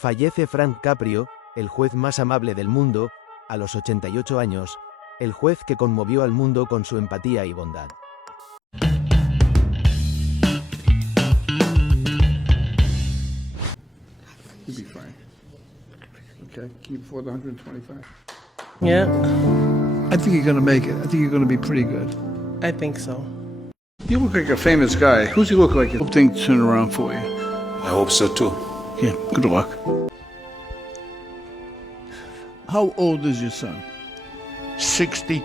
Fallece Frank Caprio, el juez más amable del mundo, a los 88 años, el juez que conmovió al mundo con su empatía y bondad. You'll be fine. Okay, keep for the 125. Yeah, I think you're gonna make it. I think you're gonna be pretty good. I think so. You look like a famous guy. Who's he look like? I hope things turn around for you. I hope so too. Yeah, good luck. How old is your son? 60.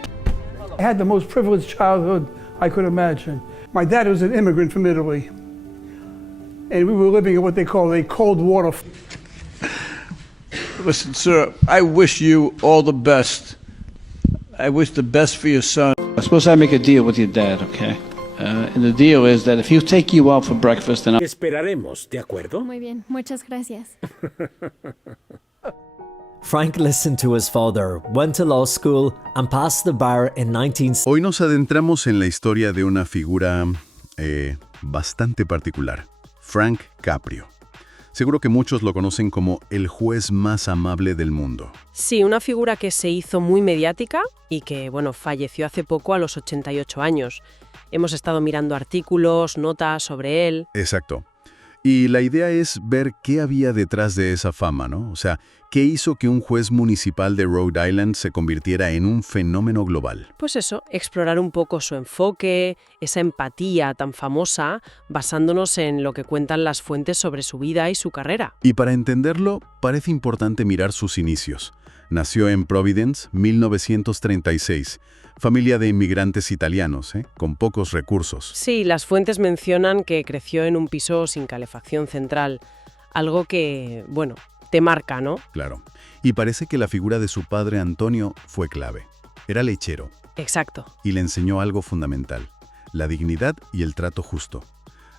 I had the most privileged childhood I could imagine. My dad was an immigrant from Italy, and we were living in what they call a cold water. Listen, sir, I wish you all the best. I wish the best for your son. I suppose I make a deal with your dad, okay? And the deal is that if he'll take you out for breakfast, then Esperaremos, ¿de acuerdo? Muy bien, muchas gracias. Frank listened to his father, went to law school, and passed the bar in 1960. Hoy nos adentramos en la historia de una figura bastante particular, Frank Caprio. Seguro que muchos lo conocen como el juez más amable del mundo. Sí, una figura que se hizo muy mediática y que, falleció hace poco a los 88 años. Hemos estado mirando artículos, notas sobre él. Exacto. Y la idea es ver qué había detrás de esa fama, ¿no? O sea, ¿qué hizo que un juez municipal de Rhode Island se convirtiera en un fenómeno global? Pues eso, explorar un poco su enfoque, esa empatía tan famosa, basándonos en lo que cuentan las fuentes sobre su vida y su carrera. Y para entenderlo, parece importante mirar sus inicios. Nació en Providence, 1936. Familia de inmigrantes italianos, con pocos recursos. Sí, las fuentes mencionan que creció en un piso sin calefacción central, algo que, te marca, ¿no? Claro. Y parece que la figura de su padre Antonio fue clave. Era lechero. Exacto. Y le enseñó algo fundamental, la dignidad y el trato justo.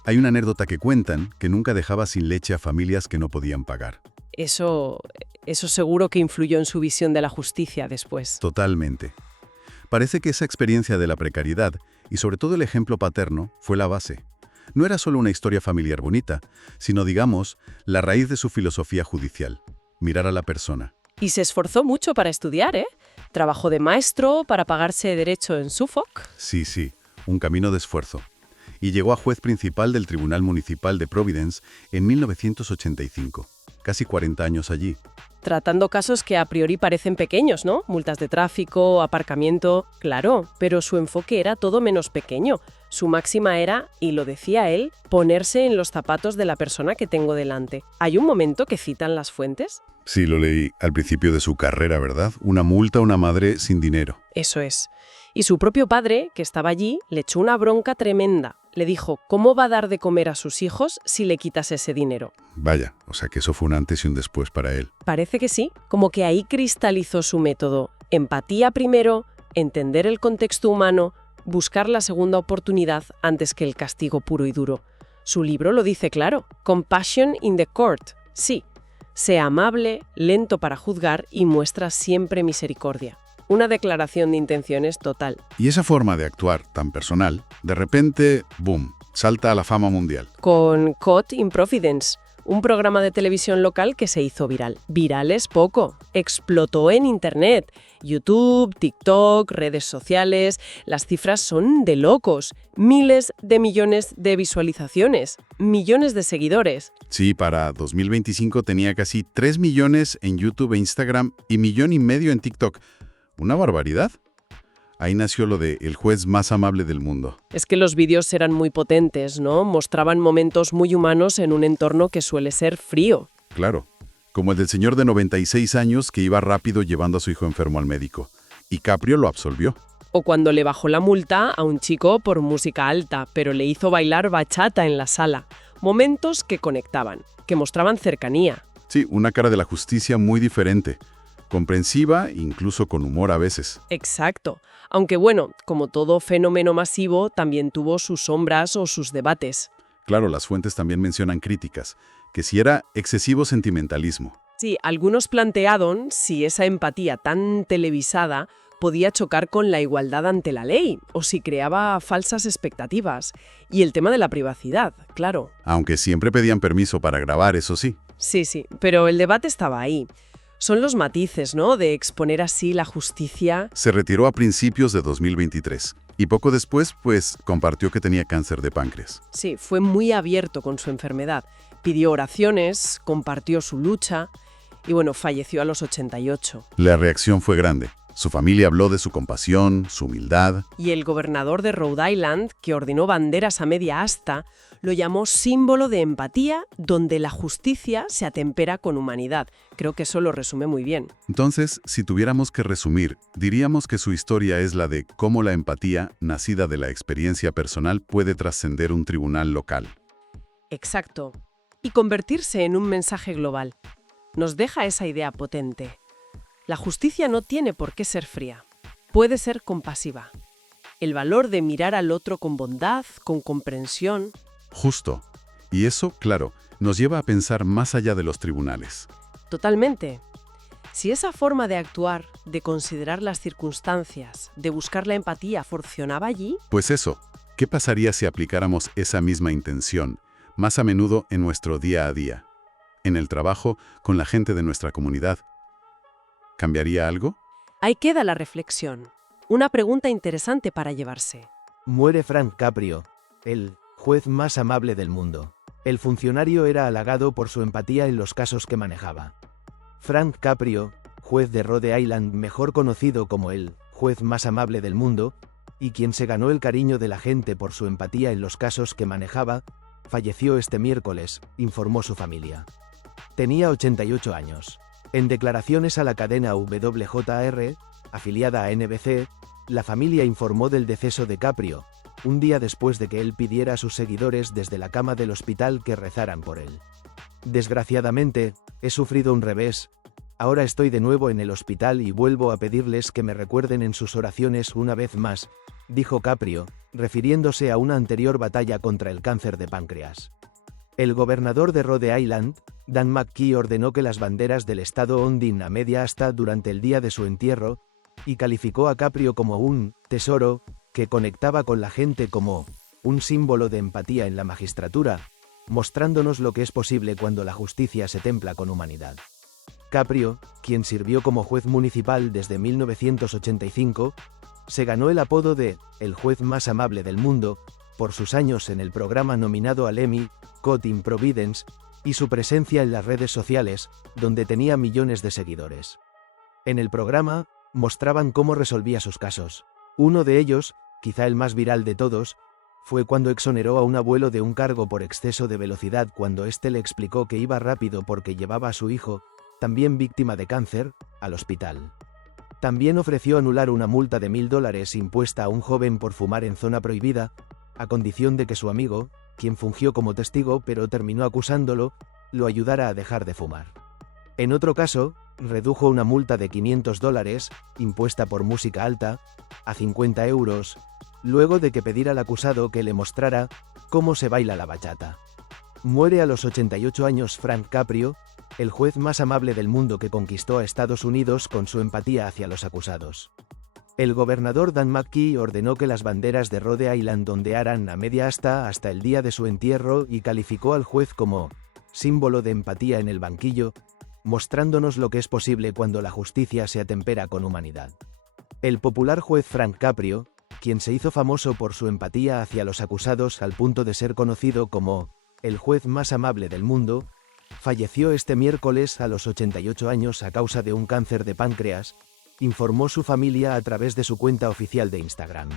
Hay una anécdota que cuentan que nunca dejaba sin leche a familias que no podían pagar. Eso seguro que influyó en su visión de la justicia después. Totalmente. Parece que esa experiencia de la precariedad, y sobre todo el ejemplo paterno, fue la base. No era solo una historia familiar bonita, sino, digamos, la raíz de su filosofía judicial, mirar a la persona. Y se esforzó mucho para estudiar, ¿eh? Trabajó de maestro para pagarse derecho en Suffolk. Sí, un camino de esfuerzo. Y llegó a juez principal del Tribunal Municipal de Providence en 1985, casi 40 años allí. Tratando casos que a priori parecen pequeños, ¿no? Multas de tráfico, aparcamiento, claro, pero su enfoque era todo menos pequeño. Su máxima era, y lo decía él, ponerse en los zapatos de la persona que tengo delante. ¿Hay un momento que citan las fuentes? Sí, lo leí al principio de su carrera, ¿verdad? Una multa a una madre sin dinero. Eso es. Y su propio padre, que estaba allí, le echó una bronca tremenda. Le dijo, ¿cómo va a dar de comer a sus hijos si le quitas ese dinero? Vaya, o sea que eso fue un antes y un después para él. Parece que sí, como que ahí cristalizó su método. Empatía primero, entender el contexto humano, buscar la segunda oportunidad antes que el castigo puro y duro. Su libro lo dice claro, Compassion in the Court. Sí, sea amable, lento para juzgar y muestra siempre misericordia. Una declaración de intenciones total. Y esa forma de actuar tan personal, de repente, ¡boom!, salta a la fama mundial. Con Caught in Providence, un programa de televisión local que se hizo viral. Viral es poco, explotó en Internet. YouTube, TikTok, redes sociales, las cifras son de locos. Miles de millones de visualizaciones, millones de seguidores. Sí, para 2025 tenía casi 3 millones en YouTube e Instagram y 1,5 millones en TikTok. ¿Una barbaridad? Ahí nació lo de el juez más amable del mundo. Es que los vídeos eran muy potentes, ¿no? Mostraban momentos muy humanos en un entorno que suele ser frío. Claro, como el del señor de 96 años que iba rápido llevando a su hijo enfermo al médico. Y Caprio lo absolvió. O cuando le bajó la multa a un chico por música alta, pero le hizo bailar bachata en la sala. Momentos que conectaban, que mostraban cercanía. Sí, una cara de la justicia muy diferente. Comprensiva, incluso con humor a veces. Exacto. Aunque como todo fenómeno masivo, también tuvo sus sombras o sus debates. Claro, las fuentes también mencionan críticas, que si era excesivo sentimentalismo. Sí, algunos plantearon si esa empatía tan televisada podía chocar con la igualdad ante la ley, o si creaba falsas expectativas. Y el tema de la privacidad, claro. Aunque siempre pedían permiso para grabar, eso sí. Sí, pero el debate estaba ahí. Son los matices, ¿no?, de exponer así la justicia. Se retiró a principios de 2023 y poco después, pues, compartió que tenía cáncer de páncreas. Sí, fue muy abierto con su enfermedad. Pidió oraciones, compartió su lucha y bueno, falleció a los 88. La reacción fue grande. Su familia habló de su compasión, su humildad. Y el gobernador de Rhode Island, que ordenó banderas a media asta, lo llamó símbolo de empatía donde la justicia se atempera con humanidad. Creo que eso lo resume muy bien. Entonces, si tuviéramos que resumir, diríamos que su historia es la de cómo la empatía, nacida de la experiencia personal, puede trascender un tribunal local. Exacto. Y convertirse en un mensaje global. Nos deja esa idea potente. La justicia no tiene por qué ser fría. Puede ser compasiva. El valor de mirar al otro con bondad, con comprensión. Justo. Y eso, claro, nos lleva a pensar más allá de los tribunales. Totalmente. Si esa forma de actuar, de considerar las circunstancias, de buscar la empatía funcionaba allí, Pues eso, ¿qué pasaría si aplicáramos esa misma intención, más a menudo en nuestro día a día? En el trabajo, con la gente de nuestra comunidad. ¿Cambiaría algo? ahí queda la reflexión. Una pregunta interesante para llevarse. Muere Frank Caprio, el juez más amable del mundo. El funcionario era halagado por su empatía en los casos que manejaba. Frank Caprio, juez de Rhode Island, mejor conocido como el juez más amable del mundo, y quien se ganó el cariño de la gente por su empatía en los casos que manejaba, falleció este miércoles, informó su familia. Tenía 88 años. En declaraciones a la cadena WJR, afiliada a NBC, la familia informó del deceso de Caprio, un día después de que él pidiera a sus seguidores desde la cama del hospital que rezaran por él. Desgraciadamente, he sufrido un revés. Ahora estoy de nuevo en el hospital y vuelvo a pedirles que me recuerden en sus oraciones una vez más, dijo Caprio, refiriéndose a una anterior batalla contra el cáncer de páncreas. El gobernador de Rhode Island, Dan McKee, ordenó que las banderas del estado onden a media asta durante el día de su entierro, y calificó a Caprio como un tesoro que conectaba con la gente, como un símbolo de empatía en la magistratura, mostrándonos lo que es posible cuando la justicia se templa con humanidad. Caprio, quien sirvió como juez municipal desde 1985, se ganó el apodo de el juez más amable del mundo por sus años en el programa nominado al Emmy, Caught in Providence, y su presencia en las redes sociales, donde tenía millones de seguidores. En el programa, mostraban cómo resolvía sus casos. Uno de ellos, quizá el más viral de todos, fue cuando exoneró a un abuelo de un cargo por exceso de velocidad cuando éste le explicó que iba rápido porque llevaba a su hijo, también víctima de cáncer, al hospital. También ofreció anular una multa de $1.000 impuesta a un joven por fumar en zona prohibida, a condición de que su amigo, quien fungió como testigo pero terminó acusándolo, lo ayudara a dejar de fumar. En otro caso, redujo una multa de $500, impuesta por música alta, a 50 euros, luego de que pidiera al acusado que le mostrara cómo se baila la bachata. Muere a los 88 años Frank Caprio, el juez más amable del mundo que conquistó a Estados Unidos con su empatía hacia los acusados. El gobernador Dan McKee ordenó que las banderas de Rhode Island ondearan a media asta hasta el día de su entierro y calificó al juez como símbolo de empatía en el banquillo, mostrándonos lo que es posible cuando la justicia se atempera con humanidad. El popular juez Frank Caprio, quien se hizo famoso por su empatía hacia los acusados al punto de ser conocido como el juez más amable del mundo, falleció este miércoles a los 88 años a causa de un cáncer de páncreas, informó su familia a través de su cuenta oficial de Instagram.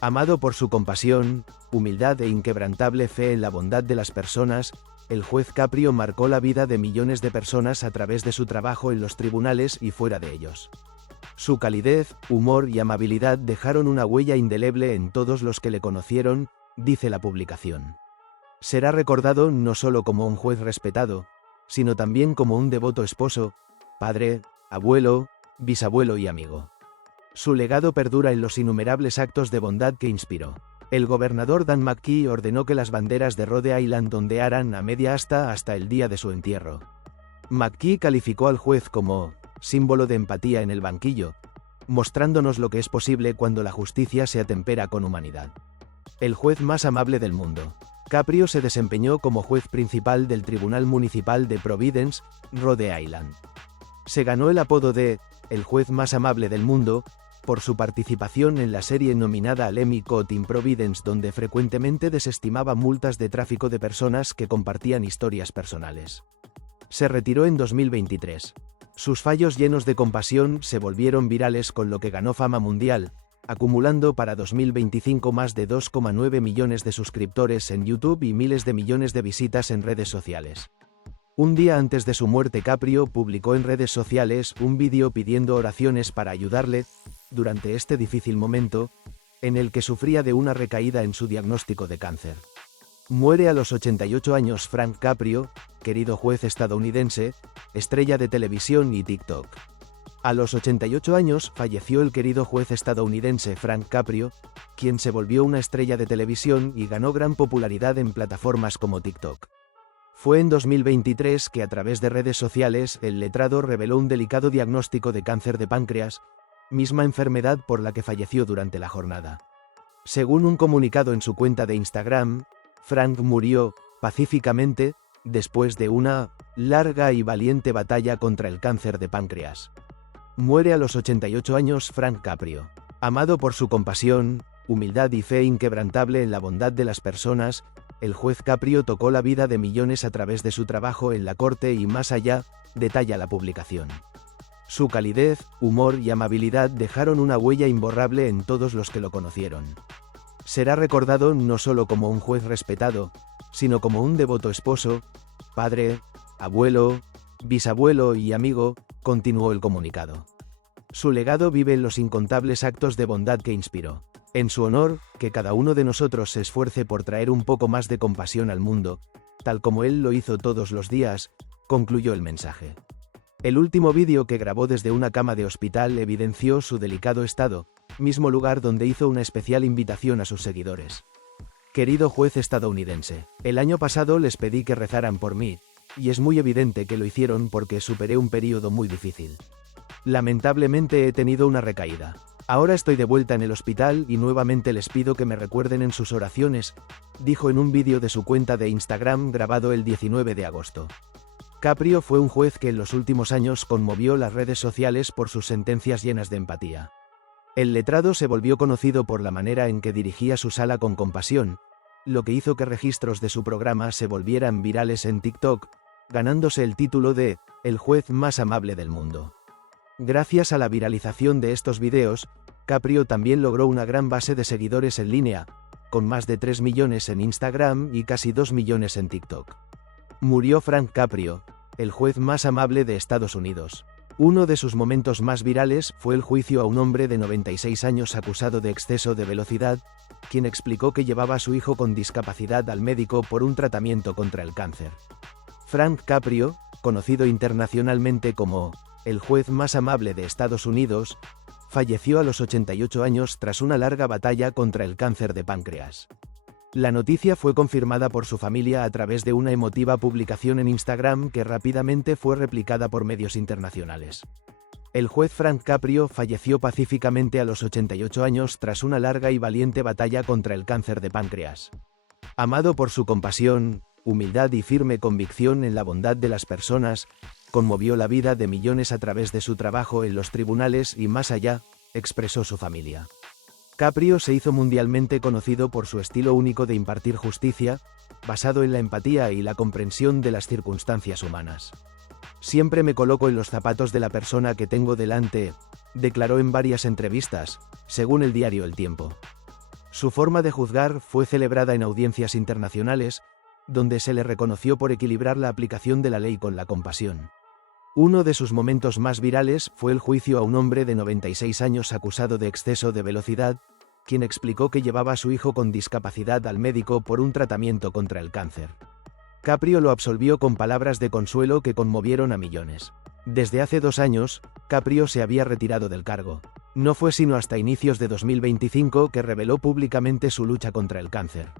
Amado por su compasión, humildad e inquebrantable fe en la bondad de las personas, el juez Caprio marcó la vida de millones de personas a través de su trabajo en los tribunales y fuera de ellos. Su calidez, humor y amabilidad dejaron una huella indeleble en todos los que le conocieron, dice la publicación. Será recordado no solo como un juez respetado, sino también como un devoto esposo, padre, abuelo, bisabuelo y amigo. Su legado perdura en los innumerables actos de bondad que inspiró. El gobernador Dan McKee ordenó que las banderas de Rhode Island ondearan a media asta hasta el día de su entierro. McKee calificó al juez como símbolo de empatía en el banquillo, mostrándonos lo que es posible cuando la justicia se atempera con humanidad. El juez más amable del mundo. Caprio se desempeñó como juez principal del Tribunal Municipal de Providence, Rhode Island. Se ganó el apodo de «el juez más amable del mundo» por su participación en la serie nominada Lemmy Caught in Providence, donde frecuentemente desestimaba multas de tráfico de personas que compartían historias personales. Se retiró en 2023. Sus fallos llenos de compasión se volvieron virales, con lo que ganó fama mundial, acumulando para 2025 más de 2,9 millones de suscriptores en YouTube y miles de millones de visitas en redes sociales. Un día antes de su muerte, Caprio publicó en redes sociales un vídeo pidiendo oraciones para ayudarle durante este difícil momento, en el que sufría de una recaída en su diagnóstico de cáncer. Muere a los 88 años Frank Caprio, querido juez estadounidense, estrella de televisión y TikTok. A los 88 años falleció el querido juez estadounidense Frank Caprio, quien se volvió una estrella de televisión y ganó gran popularidad en plataformas como TikTok. Fue en 2023 que, a través de redes sociales, el letrado reveló un delicado diagnóstico de cáncer de páncreas, misma enfermedad por la que falleció durante la jornada. Según un comunicado en su cuenta de Instagram, Frank murió pacíficamente después de una larga y valiente batalla contra el cáncer de páncreas. Muere a los 88 años Frank Caprio. Amado por su compasión, humildad y fe inquebrantable en la bondad de las personas, el juez Caprio tocó la vida de millones a través de su trabajo en la corte y más allá, detalla la publicación. Su calidez, humor y amabilidad dejaron una huella imborrable en todos los que lo conocieron. Será recordado no solo como un juez respetado, sino como un devoto esposo, padre, abuelo, bisabuelo y amigo, continuó el comunicado. Su legado vive en los incontables actos de bondad que inspiró. En su honor, que cada uno de nosotros se esfuerce por traer un poco más de compasión al mundo, tal como él lo hizo todos los días, concluyó el mensaje. El último vídeo, que grabó desde una cama de hospital, evidenció su delicado estado, mismo lugar donde hizo una especial invitación a sus seguidores. Querido juez estadounidense, el año pasado les pedí que rezaran por mí, y es muy evidente que lo hicieron porque superé un periodo muy difícil. Lamentablemente he tenido una recaída. Ahora estoy de vuelta en el hospital y nuevamente les pido que me recuerden en sus oraciones, dijo en un vídeo de su cuenta de Instagram grabado el 19 de agosto. Caprio fue un juez que en los últimos años conmovió las redes sociales por sus sentencias llenas de empatía. El letrado se volvió conocido por la manera en que dirigía su sala con compasión, lo que hizo que registros de su programa se volvieran virales en TikTok, ganándose el título de «el juez más amable del mundo». Gracias a la viralización de estos videos, Caprio también logró una gran base de seguidores en línea, con más de 3 millones en Instagram y casi 2 millones en TikTok. Murió Frank Caprio, el juez más amable de Estados Unidos. Uno de sus momentos más virales fue el juicio a un hombre de 96 años acusado de exceso de velocidad, quien explicó que llevaba a su hijo con discapacidad al médico por un tratamiento contra el cáncer. Frank Caprio, conocido internacionalmente como el juez más amable de Estados Unidos, falleció a los 88 años tras una larga batalla contra el cáncer de páncreas. La noticia fue confirmada por su familia a través de una emotiva publicación en Instagram que rápidamente fue replicada por medios internacionales. El juez Frank Caprio falleció pacíficamente a los 88 años tras una larga y valiente batalla contra el cáncer de páncreas. Amado por su compasión, humildad y firme convicción en la bondad de las personas, conmovió la vida de millones a través de su trabajo en los tribunales y más allá, expresó su familia. Caprio se hizo mundialmente conocido por su estilo único de impartir justicia, basado en la empatía y la comprensión de las circunstancias humanas. Siempre me coloco en los zapatos de la persona que tengo delante, declaró en varias entrevistas, según el diario El Tiempo. Su forma de juzgar fue celebrada en audiencias internacionales, donde se le reconoció por equilibrar la aplicación de la ley con la compasión. Uno de sus momentos más virales fue el juicio a un hombre de 96 años acusado de exceso de velocidad, quien explicó que llevaba a su hijo con discapacidad al médico por un tratamiento contra el cáncer. Caprio lo absolvió con palabras de consuelo que conmovieron a millones. Desde hace 2 años, Caprio se había retirado del cargo. No fue sino hasta inicios de 2025 que reveló públicamente su lucha contra el cáncer.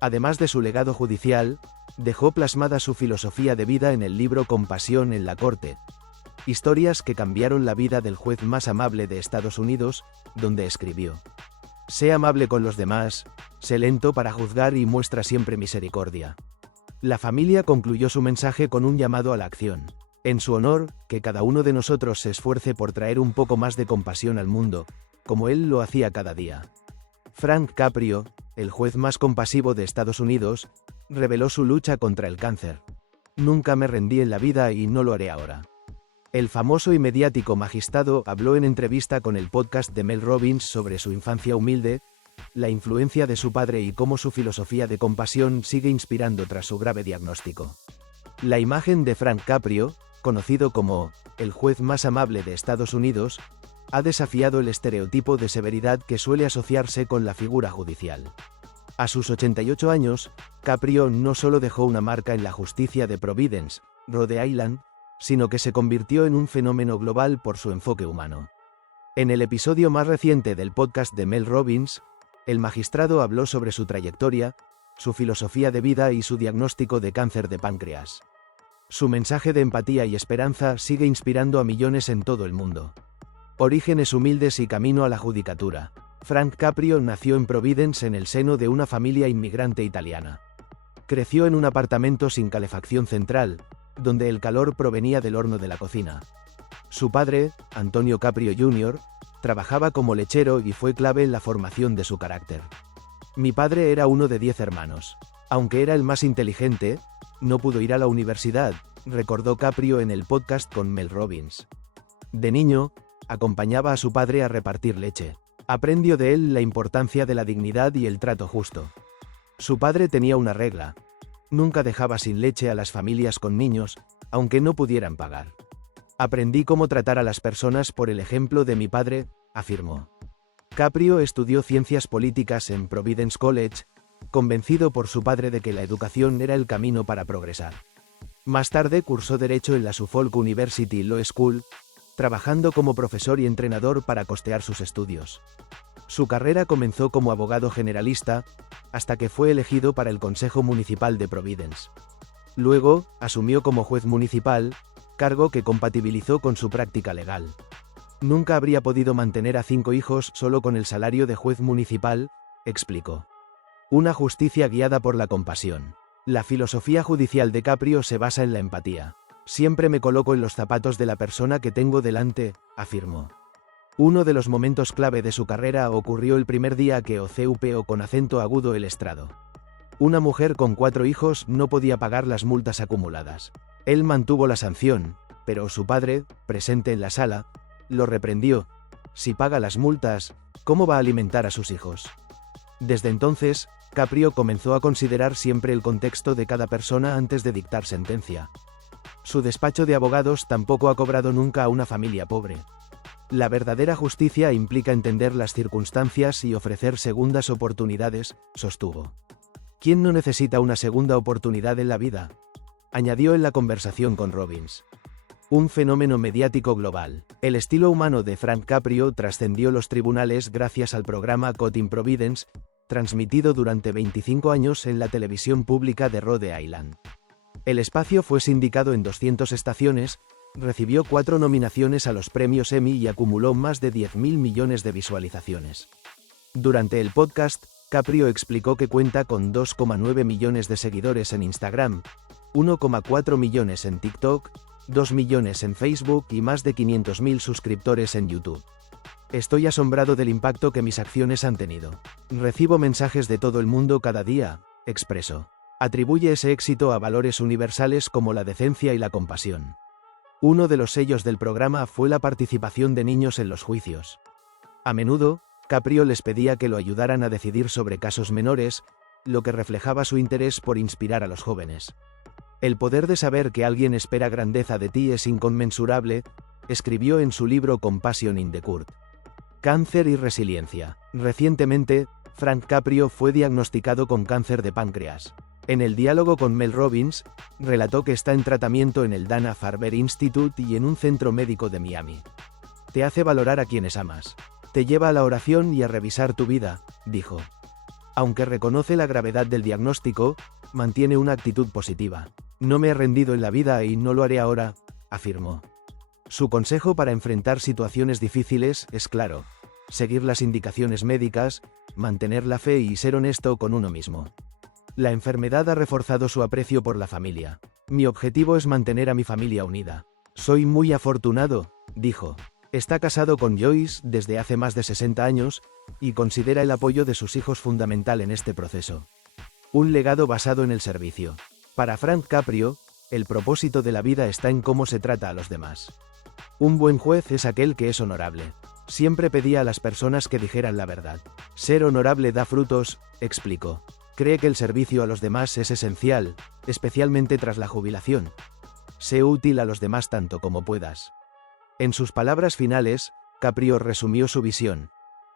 Además de su legado judicial, dejó plasmada su filosofía de vida en el libro Compasión en la Corte, historias que cambiaron la vida del juez más amable de Estados Unidos, donde escribió: Sé amable con los demás, sé lento para juzgar y muestra siempre misericordia. La familia concluyó su mensaje con un llamado a la acción. En su honor, que cada uno de nosotros se esfuerce por traer un poco más de compasión al mundo, como él lo hacía cada día. Frank Caprio, el juez más compasivo de Estados Unidos, reveló su lucha contra el cáncer. Nunca me rendí en la vida y no lo haré ahora. El famoso y mediático magistrado habló en entrevista con el podcast de Mel Robbins sobre su infancia humilde, la influencia de su padre y cómo su filosofía de compasión sigue inspirando tras su grave diagnóstico. La imagen de Frank Caprio, conocido como el juez más amable de Estados Unidos, ha desafiado el estereotipo de severidad que suele asociarse con la figura judicial. A sus 88 años, Caprio no solo dejó una marca en la justicia de Providence, Rhode Island, sino que se convirtió en un fenómeno global por su enfoque humano. En el episodio más reciente del podcast de Mel Robbins, el magistrado habló sobre su trayectoria, su filosofía de vida y su diagnóstico de cáncer de páncreas. Su mensaje de empatía y esperanza sigue inspirando a millones en todo el mundo. Orígenes humildes y camino a la judicatura. Frank Caprio nació en Providence en el seno de una familia inmigrante italiana. Creció en un apartamento sin calefacción central, donde el calor provenía del horno de la cocina. Su padre, Antonio Caprio Jr., trabajaba como lechero y fue clave en la formación de su carácter. Mi padre era uno de 10 hermanos. Aunque era el más inteligente, no pudo ir a la universidad, recordó Caprio en el podcast con Mel Robbins. De niño, acompañaba a su padre a repartir leche. Aprendió de él la importancia de la dignidad y el trato justo. Su padre tenía una regla: nunca dejaba sin leche a las familias con niños, aunque no pudieran pagar. Aprendí cómo tratar a las personas por el ejemplo de mi padre, afirmó. Caprio estudió ciencias políticas en Providence College, convencido por su padre de que la educación era el camino para progresar. Más tarde cursó Derecho en la Suffolk University Law School, trabajando como profesor y entrenador para costear sus estudios. Su carrera comenzó como abogado generalista, hasta que fue elegido para el Consejo Municipal de Providence. Luego, asumió como juez municipal, cargo que compatibilizó con su práctica legal. Nunca habría podido mantener a 5 hijos solo con el salario de juez municipal, explicó. Una justicia guiada por la compasión. La filosofía judicial de Caprio se basa en la empatía. Siempre me coloco en los zapatos de la persona que tengo delante, afirmó. Uno de los momentos clave de su carrera ocurrió el primer día que OCUPO con acento agudo el estrado. Una mujer con 4 hijos no podía pagar las multas acumuladas. Él mantuvo la sanción, pero su padre, presente en la sala, lo reprendió. Si paga las multas, ¿cómo va a alimentar a sus hijos? Desde entonces, Caprio comenzó a considerar siempre el contexto de cada persona antes de dictar sentencia. Su despacho de abogados tampoco ha cobrado nunca a una familia pobre. La verdadera justicia implica entender las circunstancias y ofrecer segundas oportunidades, sostuvo. ¿Quién no necesita una segunda oportunidad en la vida?, añadió en la conversación con Robbins. Un fenómeno mediático global. El estilo humano de Frank Caprio trascendió los tribunales gracias al programa Caught in Providence, transmitido durante 25 años en la televisión pública de Rhode Island. El espacio fue sindicado en 200 estaciones, recibió 4 nominaciones a los premios Emmy y acumuló más de 10.000 millones de visualizaciones. Durante el podcast, Caprio explicó que cuenta con 2,9 millones de seguidores en Instagram, 1,4 millones en TikTok, 2 millones en Facebook y más de 500.000 suscriptores en YouTube. Estoy asombrado del impacto que mis acciones han tenido. Recibo mensajes de todo el mundo cada día, expresó. Atribuye ese éxito a valores universales como la decencia y la compasión. Uno de los sellos del programa fue la participación de niños en los juicios. A menudo, Caprio les pedía que lo ayudaran a decidir sobre casos menores, lo que reflejaba su interés por inspirar a los jóvenes. El poder de saber que alguien espera grandeza de ti es inconmensurable, escribió en su libro Compassion in the Court. Cáncer y resiliencia. Recientemente, Frank Caprio fue diagnosticado con cáncer de páncreas. En el diálogo con Mel Robbins, relató que está en tratamiento en el Dana-Farber Institute y en un centro médico de Miami. Te hace valorar a quienes amas. Te lleva a la oración y a revisar tu vida, dijo. Aunque reconoce la gravedad del diagnóstico, mantiene una actitud positiva. No me he rendido en la vida y no lo haré ahora, afirmó. Su consejo para enfrentar situaciones difíciles es claro: seguir las indicaciones médicas, mantener la fe y ser honesto con uno mismo. La enfermedad ha reforzado su aprecio por la familia. Mi objetivo es mantener a mi familia unida. Soy muy afortunado, dijo. Está casado con Joyce desde hace más de 60 años, y considera el apoyo de sus hijos fundamental en este proceso. Un legado basado en el servicio. Para Frank Caprio, el propósito de la vida está en cómo se trata a los demás. Un buen juez es aquel que es honorable. Siempre pedía a las personas que dijeran la verdad. Ser honorable da frutos, explicó. Cree que el servicio a los demás es esencial, especialmente tras la jubilación. Sé útil a los demás tanto como puedas. En sus palabras finales, Caprio resumió su visión.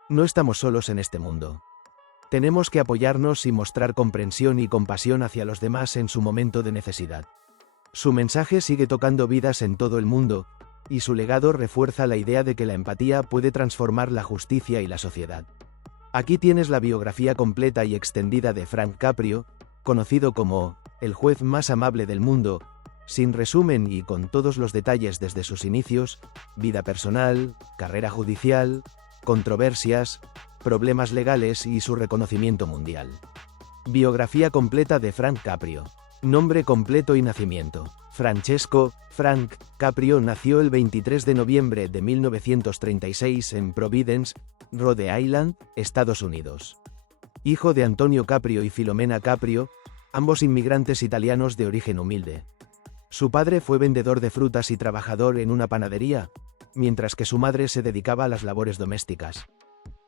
No estamos solos en este mundo. Tenemos que apoyarnos y mostrar comprensión y compasión hacia los demás en su momento de necesidad. Su mensaje sigue tocando vidas en todo el mundo, y su legado refuerza la idea de que la empatía puede transformar la justicia y la sociedad. Aquí tienes la biografía completa y extendida de Frank Caprio, conocido como el juez más amable del mundo, sin resumen y con todos los detalles desde sus inicios, vida personal, carrera judicial, controversias, problemas legales y su reconocimiento mundial. Biografía completa de Frank Caprio. Nombre completo y nacimiento. Francesco Frank Caprio nació el 23 de noviembre de 1936 en Providence, Rhode Island, Estados Unidos. Hijo de Antonio Caprio y Filomena Caprio, ambos inmigrantes italianos de origen humilde. Su padre fue vendedor de frutas y trabajador en una panadería, mientras que su madre se dedicaba a las labores domésticas.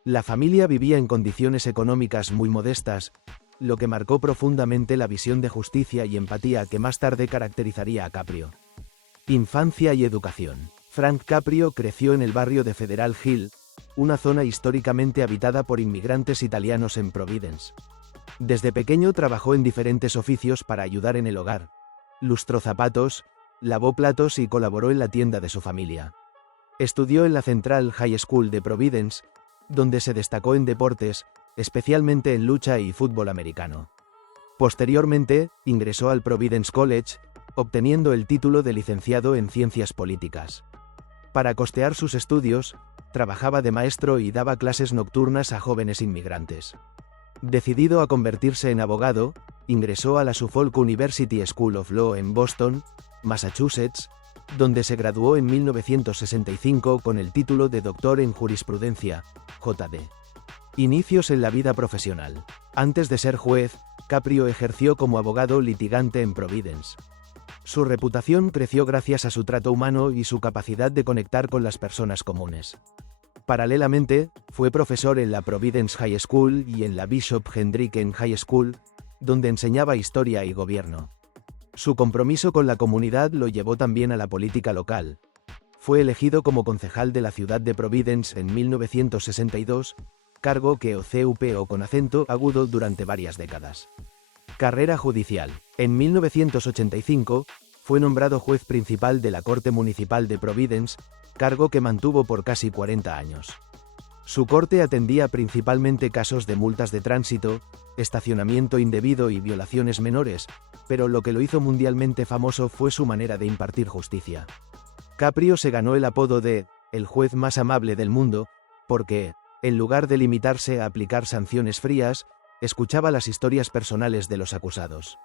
La familia vivía en condiciones económicas muy modestas, lo que marcó profundamente la visión de justicia y empatía que más tarde caracterizaría a Caprio. Infancia y educación. Frank Caprio creció en el barrio de Federal Hill, una zona históricamente habitada por inmigrantes italianos en Providence. Desde pequeño trabajó en diferentes oficios para ayudar en el hogar. Lustró zapatos, lavó platos y colaboró en la tienda de su familia. Estudió en la Central High School de Providence, donde se destacó en deportes, especialmente en lucha y fútbol americano. Posteriormente, ingresó al Providence College, obteniendo el título de licenciado en Ciencias Políticas. Para costear sus estudios, trabajaba de maestro y daba clases nocturnas a jóvenes inmigrantes. Decidido a convertirse en abogado, ingresó a la Suffolk University School of Law en Boston, Massachusetts, donde se graduó en 1965 con el título de doctor en jurisprudencia, JD. Inicios en la vida profesional. Antes de ser juez, Caprio ejerció como abogado litigante en Providence. Su reputación creció gracias a su trato humano y su capacidad de conectar con las personas comunes. Paralelamente, fue profesor en la Providence High School y en la Bishop Hendricken High School, donde enseñaba historia y gobierno. Su compromiso con la comunidad lo llevó también a la política local. Fue elegido como concejal de la ciudad de Providence en 1962, cargo que ocupó con acento agudo durante varias décadas. Carrera judicial. En 1985, fue nombrado juez principal de la Corte Municipal de Providence, cargo que mantuvo por casi 40 años. Su corte atendía principalmente casos de multas de tránsito, estacionamiento indebido y violaciones menores, pero lo que lo hizo mundialmente famoso fue su manera de impartir justicia. Caprio se ganó el apodo de el juez más amable del mundo, porque, en lugar de limitarse a aplicar sanciones frías, escuchaba las historias personales de los acusados.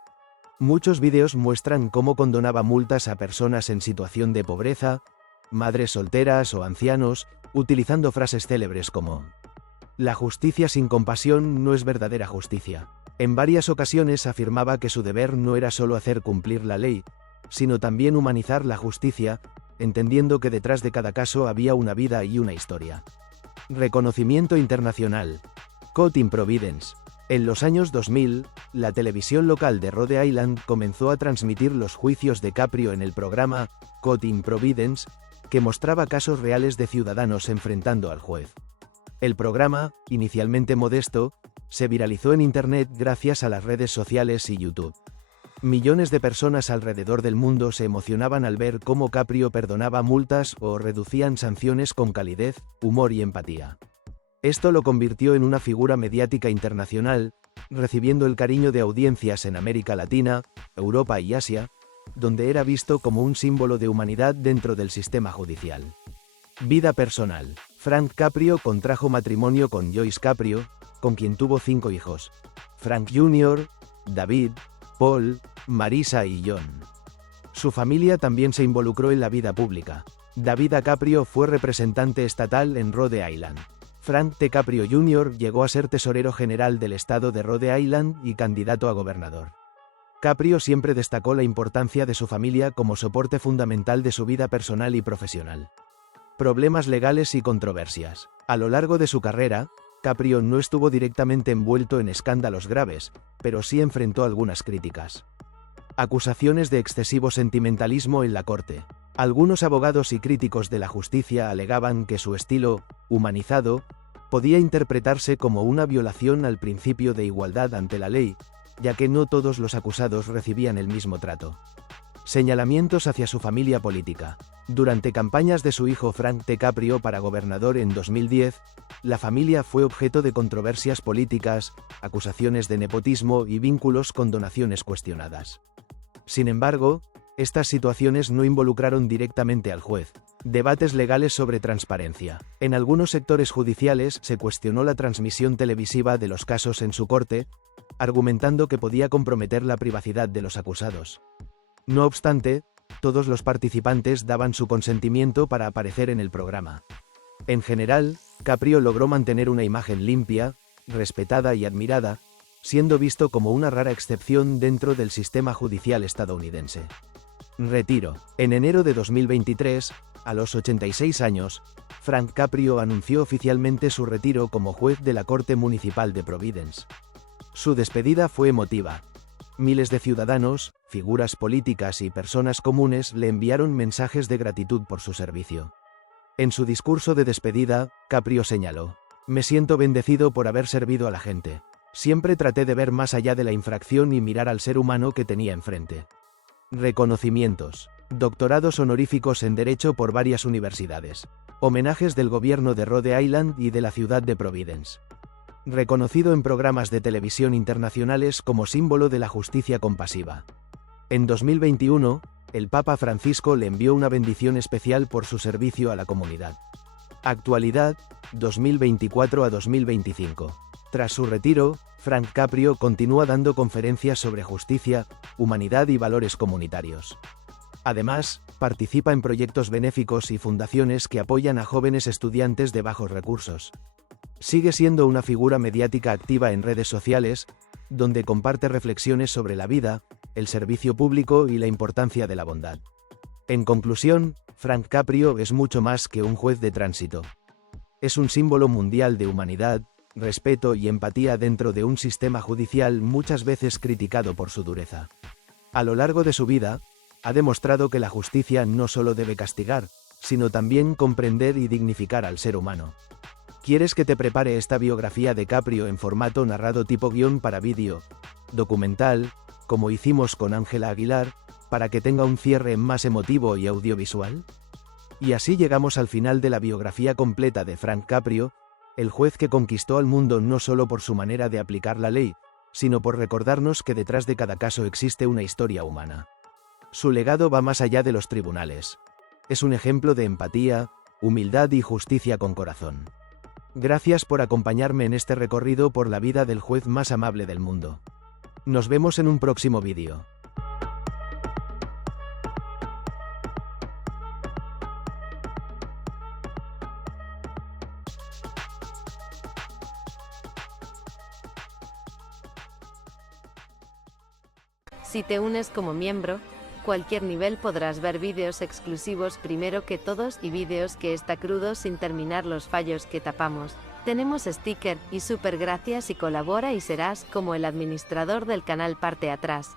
Muchos vídeos muestran cómo condonaba multas a personas en situación de pobreza, madres solteras o ancianos, utilizando frases célebres como «La justicia sin compasión no es verdadera justicia». En varias ocasiones afirmaba que su deber no era solo hacer cumplir la ley, sino también humanizar la justicia, entendiendo que detrás de cada caso había una vida y una historia. Reconocimiento internacional. Caught in Providence. En los años 2000, la televisión local de Rhode Island comenzó a transmitir los juicios de Caprio en el programa Caught in Providence, que mostraba casos reales de ciudadanos enfrentando al juez. El programa, inicialmente modesto, se viralizó en Internet gracias a las redes sociales y YouTube. Millones de personas alrededor del mundo se emocionaban al ver cómo Caprio perdonaba multas o reducían sanciones con calidez, humor y empatía. Esto lo convirtió en una figura mediática internacional, recibiendo el cariño de audiencias en América Latina, Europa y Asia, donde era visto como un símbolo de humanidad dentro del sistema judicial. Vida personal. Frank Caprio contrajo matrimonio con Joyce Caprio, con quien tuvo 5 hijos: Frank Jr., David, Paul, Marisa y John. Su familia también se involucró en la vida pública. David A. Caprio fue representante estatal en Rhode Island. Frank T. Caprio Jr. llegó a ser tesorero general del estado de Rhode Island y candidato a gobernador. Caprio siempre destacó la importancia de su familia como soporte fundamental de su vida personal y profesional. Problemas legales y controversias. A lo largo de su carrera, Caprio no estuvo directamente envuelto en escándalos graves, pero sí enfrentó algunas críticas. Acusaciones de excesivo sentimentalismo en la corte. Algunos abogados y críticos de la justicia alegaban que su estilo, humanizado, podía interpretarse como una violación al principio de igualdad ante la ley, ya que no todos los acusados recibían el mismo trato. Señalamientos hacia su familia política. Durante campañas de su hijo Frank T. Caprio para gobernador en 2010, la familia fue objeto de controversias políticas, acusaciones de nepotismo y vínculos con donaciones cuestionadas. Sin embargo, estas situaciones no involucraron directamente al juez. Debates legales sobre transparencia. En algunos sectores judiciales se cuestionó la transmisión televisiva de los casos en su corte, argumentando que podía comprometer la privacidad de los acusados. No obstante, todos los participantes daban su consentimiento para aparecer en el programa. En general, Caprio logró mantener una imagen limpia, respetada y admirada, siendo visto como una rara excepción dentro del sistema judicial estadounidense. Retiro. En enero de 2023, a los 86 años, Frank Caprio anunció oficialmente su retiro como juez de la Corte Municipal de Providence. Su despedida fue emotiva. Miles de ciudadanos, figuras políticas y personas comunes le enviaron mensajes de gratitud por su servicio. En su discurso de despedida, Caprio señaló: "Me siento bendecido por haber servido a la gente. Siempre traté de ver más allá de la infracción y mirar al ser humano que tenía enfrente". Reconocimientos. Doctorados honoríficos en Derecho por varias universidades. Homenajes del gobierno de Rhode Island y de la ciudad de Providence. Reconocido en programas de televisión internacionales como símbolo de la justicia compasiva. En 2021, el Papa Francisco le envió una bendición especial por su servicio a la comunidad. Actualidad, 2024 a 2025. Tras su retiro, Frank Caprio continúa dando conferencias sobre justicia, humanidad y valores comunitarios. Además, participa en proyectos benéficos y fundaciones que apoyan a jóvenes estudiantes de bajos recursos. Sigue siendo una figura mediática activa en redes sociales, donde comparte reflexiones sobre la vida, el servicio público y la importancia de la bondad. En conclusión, Frank Caprio es mucho más que un juez de tránsito. Es un símbolo mundial de humanidad, respeto y empatía dentro de un sistema judicial muchas veces criticado por su dureza. A lo largo de su vida, ha demostrado que la justicia no solo debe castigar, sino también comprender y dignificar al ser humano. ¿Quieres que te prepare esta biografía de Caprio en formato narrado tipo guión para vídeo, documental, como hicimos con Ángela Aguilar, para que tenga un cierre más emotivo y audiovisual? Y así llegamos al final de la biografía completa de Frank Caprio, el juez que conquistó al mundo no solo por su manera de aplicar la ley, sino por recordarnos que detrás de cada caso existe una historia humana. Su legado va más allá de los tribunales. Es un ejemplo de empatía, humildad y justicia con corazón. Gracias por acompañarme en este recorrido por la vida del juez más amable del mundo. Nos vemos en un próximo vídeo. Si te unes como miembro, cualquier nivel podrás ver vídeos exclusivos primero que todos y vídeos que está crudo sin terminar los fallos que tapamos. Tenemos sticker y super gracias y colabora y serás como el administrador del canal parte atrás.